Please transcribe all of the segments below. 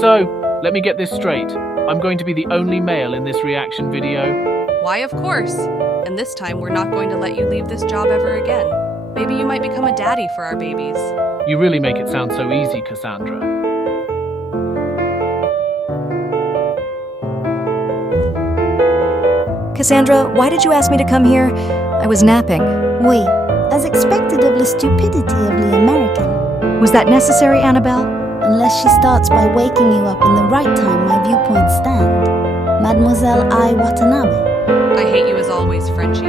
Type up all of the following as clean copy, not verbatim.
So, let me get this straight. I'm going to be the only male in this reaction video. Why, of course. And this time, we're not going to let you leave this job ever again. Maybe you might become a daddy for our babies. You really make it sound so easy, Cassandra. Cassandra, why did you ask me to come here? I was napping. Oui, as expected of the stupidity of the American. Was that necessary, Annabelle? Unless she starts by waking you up in the right time my viewpoints stand. Mademoiselle I Watanabe. I hate you as always, Frenchie.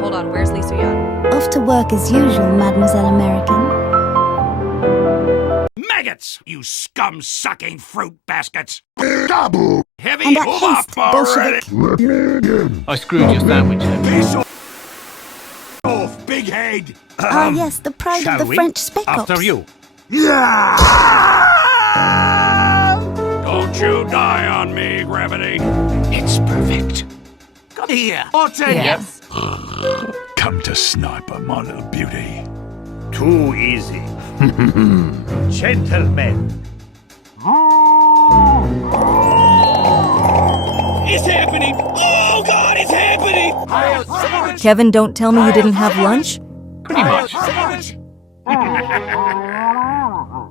Hold on, where's Lee Soo-yeon? Off to work as usual, Mademoiselle American. Maggots, you scum-sucking fruit baskets! Heavy And at haste, Bolshevik. I screwed your sandwich, Heavy. Piece off, big head! Ah, yes, the pride of the French Spec Ops. After you. Don't you die on me, Gravity. It's perfect. Come here. I'll take Yes. Come to sniper, my little beauty. Too easy. Gentlemen. It's happening! Oh, God, it's happening! Kevin, don't tell me you didn't have lunch? Pretty much.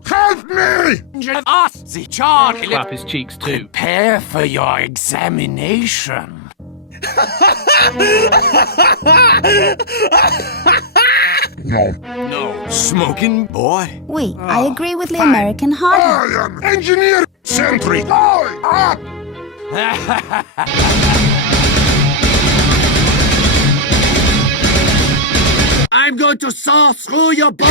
Help me! Us, the charge. Clap his cheeks too. Prepare for your examination. No. Smoking boy? Oui, I agree with the American hard. I am engineer sentry. I I'm going to saw through your bones!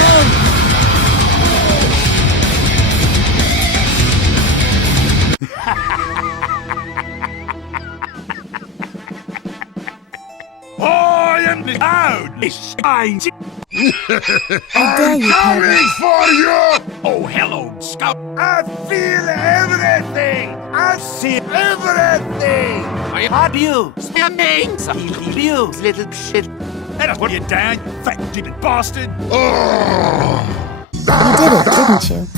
I am Out! It's fine! How dare you, coming pervert. for you! Oh, hello, Scout! I feel everything! I see everything! I abuse your names! Abuse, little shit! That'll put you down, fat demon bastard! Oh! You did it, didn't you?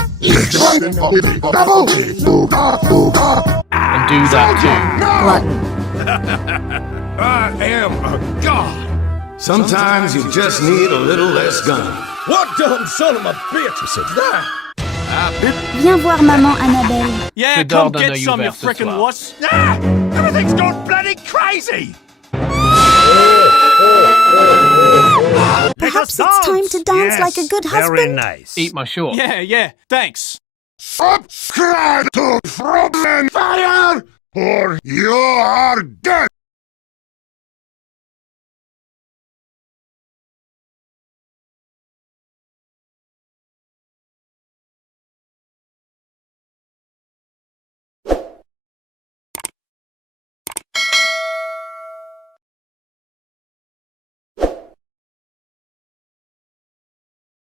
And do that too. Glutton. I am a god! Sometimes you just need a little less gun. What dumb son of a bitch is that? Viens voir maman Annabelle. Yeah, Good come dog, I know get you some, you best as frickin' well. wuss. Ah! Everything's gone bloody crazy! Perhaps it's time to dance like a good Very husband. nice. Eat my shorts. Yeah, thanks. Subscribe to From and Fire, or you are dead!